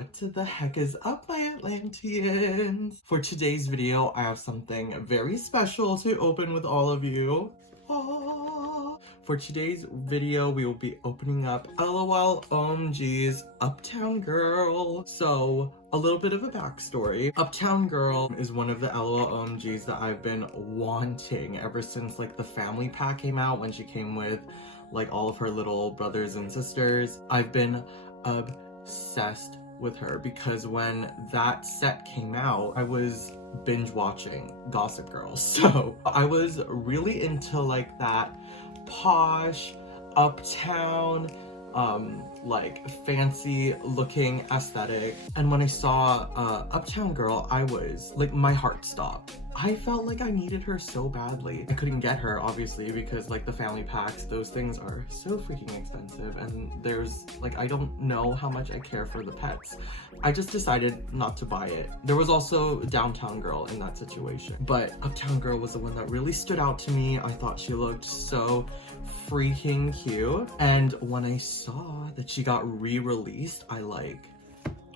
What the heck is up, my Atlanteans? For today's video, I have something very special to open with all of you. For today's video, we will be opening up LOL OMG's Uptown Girl. So, a little bit of a backstory. Uptown Girl is one of the LOL OMGs that I've been wanting ever since like the family pack came out, when she came with like all of her little brothers and sisters. I've been obsessed with her because when that set came out, I was binge watching Gossip Girl. So I was really into like that posh, uptown, like fancy looking aesthetic. And when I saw Uptown Girl, I was like, my heart stopped. I felt like I needed her so badly. I couldn't get her, obviously, because like the family packs, those things are so freaking expensive, and there's like, I don't know how much I care for the pets. I just decided not to buy it. There was also Downtown Girl in that situation, but Uptown Girl was the one that really stood out to me. I thought she looked so freaking cute, and when I saw that she got re-released,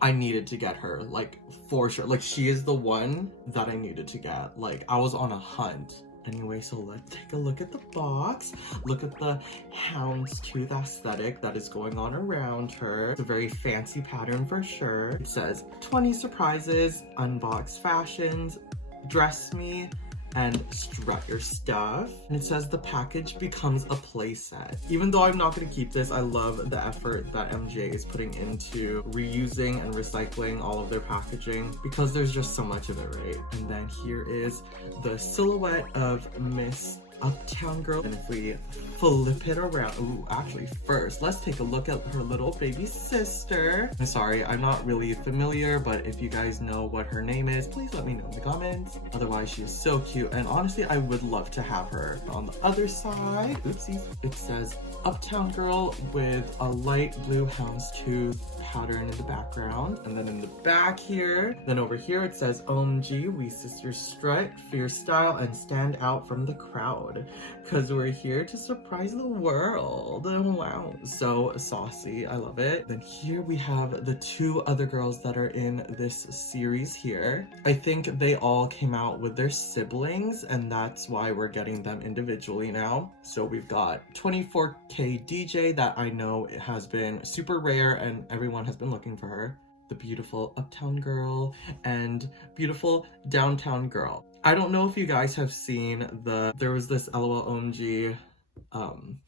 I needed to get her, like, for sure. Like, she is the one that I needed to get. Like, I was on a hunt. Anyway, so let's take a look at the box. Look at the houndstooth aesthetic that is going on around her. It's a very fancy pattern for sure. It says 20 surprises, unbox fashions, dress me, and strut your stuff. And it says the package becomes a playset. Even though I'm not gonna keep this, I love the effort that MJ is putting into reusing and recycling all of their packaging, because there's just so much of it, right? And then here is the silhouette of Miss Uptown Girl. And if we flip it around, ooh, actually first, let's take a look at her little baby sister. I'm sorry, I'm not really familiar, but if you guys know what her name is, please let me know in the comments. Otherwise, she is so cute, and honestly, I would love to have her. On the other side, oopsies, it says Uptown Girl with a light blue houndstooth pattern in the background. And then in the back here, then over here it says OMG, we sisters strut, fierce style, and stand out from the crowd, because we're here to surprise the world. Wow, so saucy, I love it. Then here we have the two other girls that are in this series here. I think they all came out with their siblings, and that's why we're getting them individually now. So we've got 24K DJ, that I know it has been super rare and everyone has been looking for her. The beautiful Uptown Girl and beautiful Downtown Girl. I don't know if you guys have seen there was this LOL OMG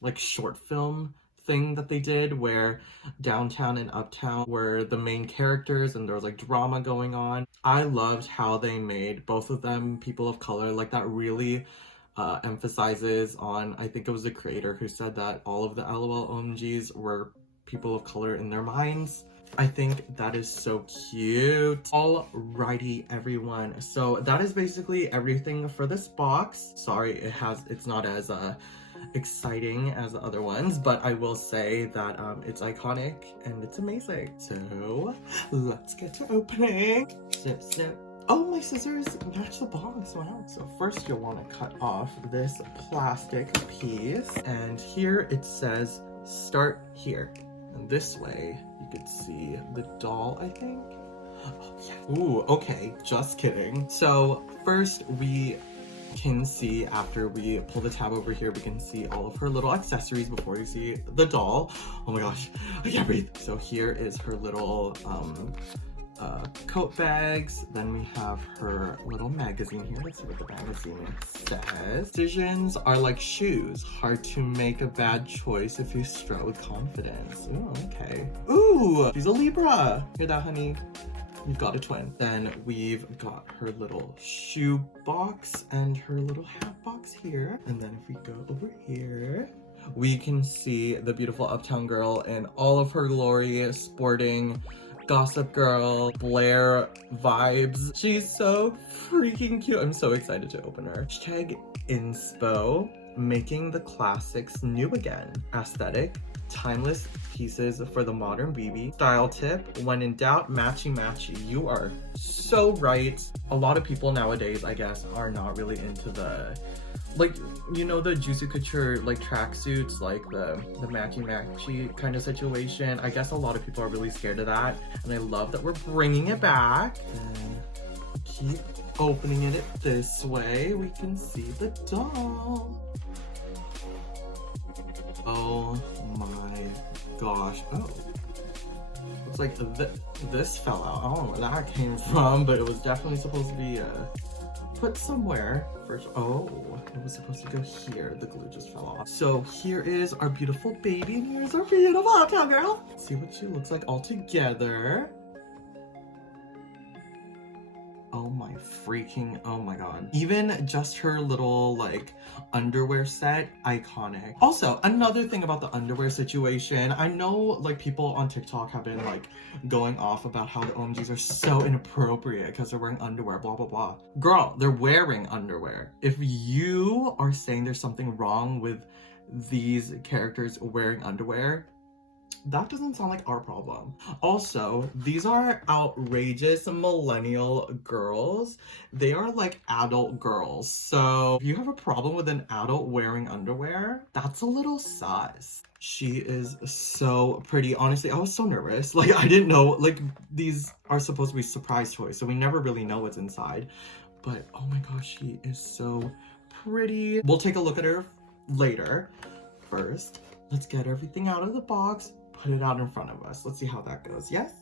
like short film thing that they did where Downtown and Uptown were the main characters and there was like drama going on. I loved how they made both of them people of color. Like, that really emphasizes on, I think it was the creator who said that all of the LOL OMGs were people of color in their minds. I think that is so cute. Alrighty, everyone. So that is basically everything for this box. Sorry, it's not as exciting as the other ones, but I will say that it's iconic and it's amazing. So let's get to opening. Snip, snip. Oh, my scissors match the box. Wow. So first you'll want to cut off this plastic piece, and here it says start here. And this way you could see the doll, I think. Oh, yeah. Ooh, okay, just kidding. So first we can see, after we pull the tab over here, we can see all of her little accessories before you see the doll. Oh my gosh, I can't breathe. So here is her little coat bags. Then we have her little magazine here. Let's see what the magazine says. Decisions are like shoes. Hard to make a bad choice if you strut with confidence. Ooh, okay. Ooh, she's a Libra. Hear that, honey? You've got a twin. Then we've got her little shoe box and her little hat box here. And then if we go over here, we can see the beautiful Uptown Girl in all of her glory, sporting Gossip Girl, Blair vibes. She's so freaking cute. I'm so excited to open her. Hashtag inspo, making the classics new again. Aesthetic, timeless pieces for the modern BB. Style tip, when in doubt, matchy matchy. You are so right. A lot of people nowadays, I guess, are not really into the like, you know, the Juicy Couture like tracksuits, like the matchy kind of situation. I guess a lot of people are really scared of that, and I love that we're bringing it back. And keep opening it this way, we can see the doll. Oh my gosh. Oh, looks like this fell out. I don't know where that came from, but it was definitely supposed to be put somewhere. First, oh, it was supposed to go here. The glue just fell off. So here is our beautiful baby, and here's our beautiful Uptown girl. Let's see what she looks like all together. Oh my freaking, oh my god. Even just her little like underwear set, iconic. Also, another thing about the underwear situation, I know like people on TikTok have been like going off about how the OMGs are so inappropriate because they're wearing underwear, blah blah blah. Girl, they're wearing underwear. If you are saying there's something wrong with these characters wearing underwear, that doesn't sound like our problem. Also, these are outrageous millennial girls. They are like adult girls. So if you have a problem with an adult wearing underwear, that's a little sus. She is so pretty. Honestly, I was so nervous. Like, I didn't know, like, these are supposed to be surprise toys, so we never really know what's inside. But oh my gosh, she is so pretty. We'll take a look at her later. First, let's get everything out of the box. Put it out in front of us. Let's see how that goes. Yes?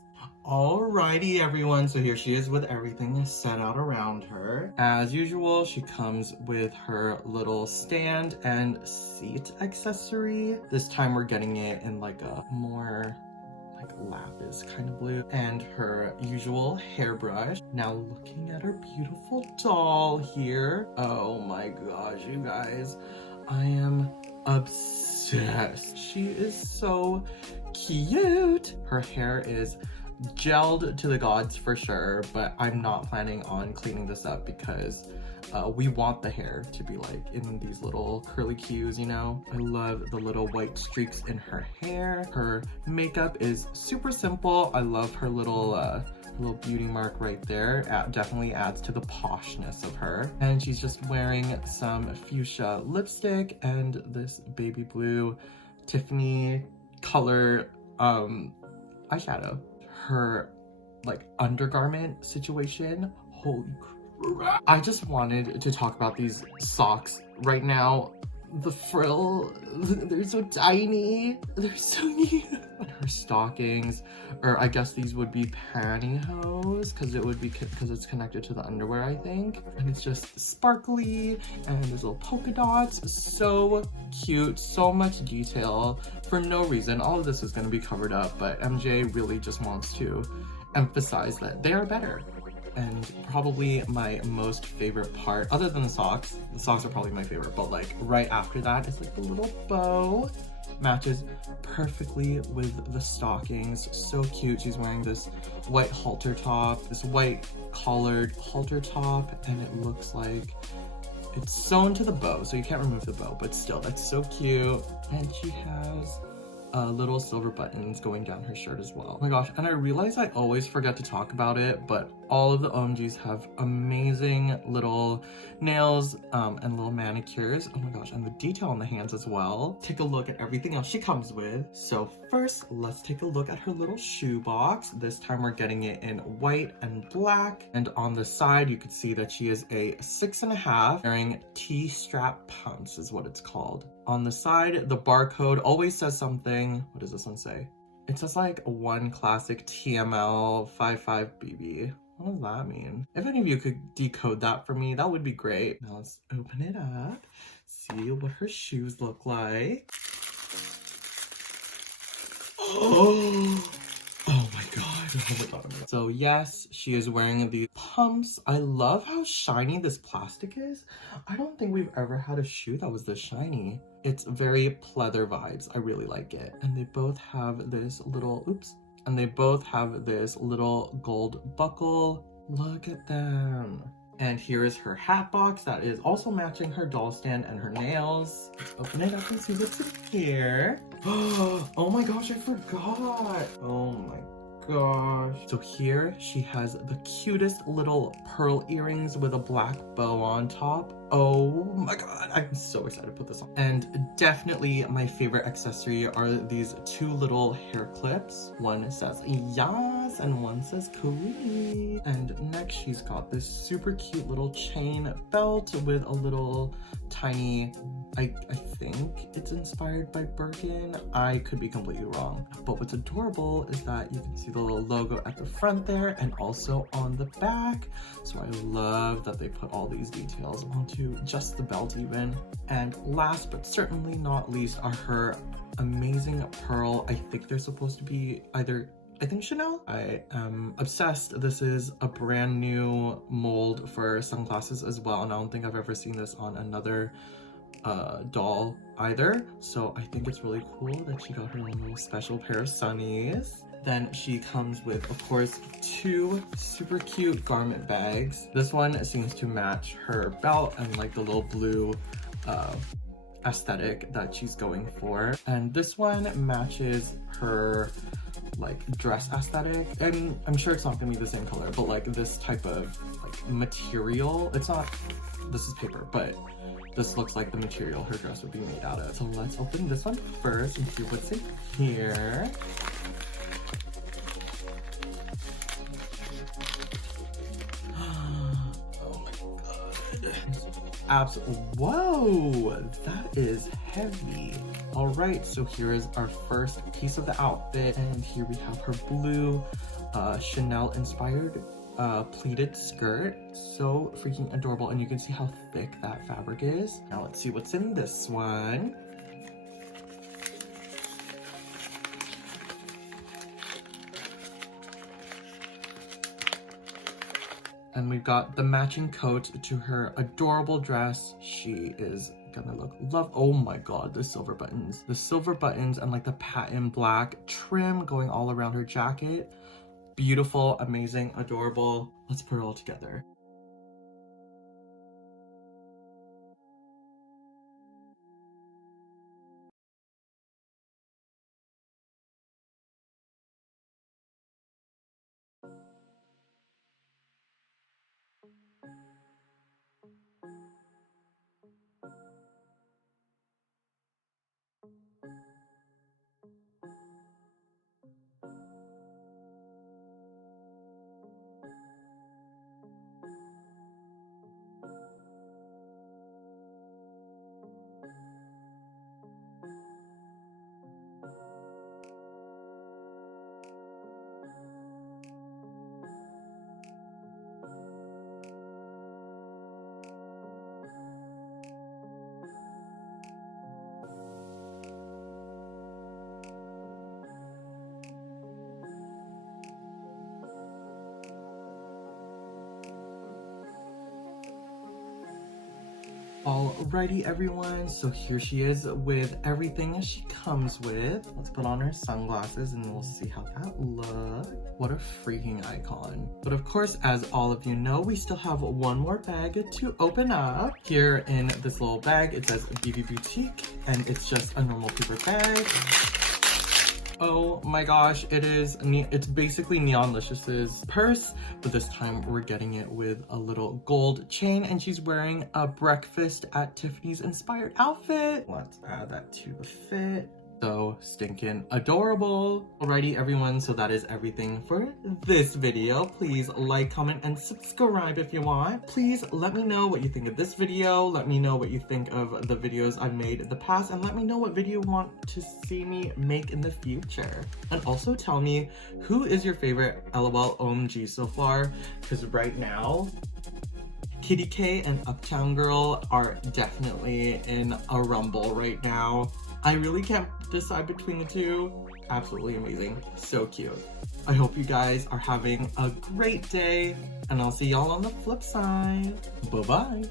Alrighty, everyone. So here she is with everything set out around her. As usual, she comes with her little stand and seat accessory. This time we're getting it in like a more like lapis kind of blue. And her usual hairbrush. Now looking at her beautiful doll here. Oh my gosh, you guys. I am obsessed. She is so cute. Her hair is gelled to the gods for sure, but I'm not planning on cleaning this up because we want the hair to be like in these little curly cues, you know? I love the little white streaks in her hair. Her makeup is super simple. I love her little beauty mark right there. Definitely adds to the poshness of her. And she's just wearing some fuchsia lipstick and this baby blue Tiffany color eyeshadow. Her like undergarment situation, holy crap. I just wanted to talk about these socks right now. The frill, they're so tiny, they're so cute. And her stockings, or I guess these would be pantyhose because it's connected to the underwear, I think. And it's just sparkly and there's little polka dots. So cute, so much detail for no reason. All of this is going to be covered up, but MJ really just wants to emphasize that they are better. And probably my most favorite part, other than the socks are probably my favorite, but like right after that is like the little bow. Matches perfectly with the stockings. So cute. She's wearing this white halter top, this white collared halter top, and it looks like it's sewn to the bow, so you can't remove the bow, but still, that's so cute. And she has little silver buttons going down her shirt as well. Oh my gosh, and I realize I always forget to talk about it, but all of the OMGs have amazing little nails and little manicures. Oh my gosh, and the detail on the hands as well. Take a look at everything else she comes with. So first, let's take a look at her little shoe box. This time we're getting it in white and black. And on the side, you can see that she is a 6.5, wearing T-strap pumps is what it's called. On the side, the barcode always says something. What does this one say? It says like one classic TML 55BB. What does that mean? If any of you could decode that for me, that would be great. Now let's open it up, see what her shoes look like. Oh my god. Oh my god. So yes, she is wearing these pumps. I love how shiny this plastic is. I don't think we've ever had a shoe that was this shiny. It's very pleather vibes. I really like it. And they both have this little, and they both have this little gold buckle. Look at them. And here is her hat box that is also matching her doll stand and her nails. Let's open it up and see what's in here. Oh my gosh, I forgot. Oh my gosh. So here she has the cutest little pearl earrings with a black bow on top. Oh my god, I'm so excited to put this on. And definitely my favorite accessory are these two little hair clips. One says yas and one says coolie. And next she's got this super cute little chain belt with a little tiny, I think it's inspired by Birkin. I could be completely wrong. But what's adorable is that you can see the little logo at the front there and also on the back. So I love that they put all these details onto just the belt even. And last but certainly not least are her amazing pearl. I think they're supposed to be either, I think Chanel. I am obsessed. This is a brand new mold for sunglasses as well, and I don't think I've ever seen this on another doll either. So I think it's really cool that she got her own little special pair of sunnies. Then she comes with, of course, two super cute garment bags. This one seems to match her belt and like the little blue aesthetic that she's going for. And this one matches her like dress aesthetic, and I'm sure it's not gonna be the same color, but like this type of like material. It's not, this is paper, but this looks like the material her dress would be made out of. So let's open this one first and see what's in here. Oh my god. Whoa, that is heavy. All right, so here is our first piece of the outfit, and here we have her blue Chanel inspired pleated skirt. So freaking adorable, and you can see how thick that fabric is. Now let's see what's in this one. And we've got the matching coat to her adorable dress. She is gonna look oh my god, the silver buttons. The silver buttons and like the patent black trim going all around her jacket. Beautiful, amazing, adorable. Let's put it all together. Alrighty everyone, so here she is with everything she comes with. Let's put on her sunglasses and we'll see how that looks. What a freaking icon. But of course, as all of you know, we still have one more bag to open up. Here in this little bag, it says BB Boutique, and it's just a normal paper bag. Oh my gosh, it's basically Neonlicious's purse, but this time we're getting it with a little gold chain, and she's wearing a Breakfast at Tiffany's inspired outfit. Let's add that to the fit. So stinking adorable. Alrighty everyone, so that is everything for this video. Please like, comment, and subscribe if you want. Please let me know what you think of this video. Let me know what you think of the videos I've made in the past, and let me know what video you want to see me make in the future. And also tell me, who is your favorite LOL OMG so far? Because right now, Kitty K and Uptown Girl are definitely in a rumble right now. I really can't decide between the two. Absolutely amazing. So cute. I hope you guys are having a great day, and I'll see y'all on the flip side. Bye-bye.